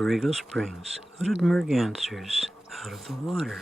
Borrego Springs, hooded mergansers out of the water.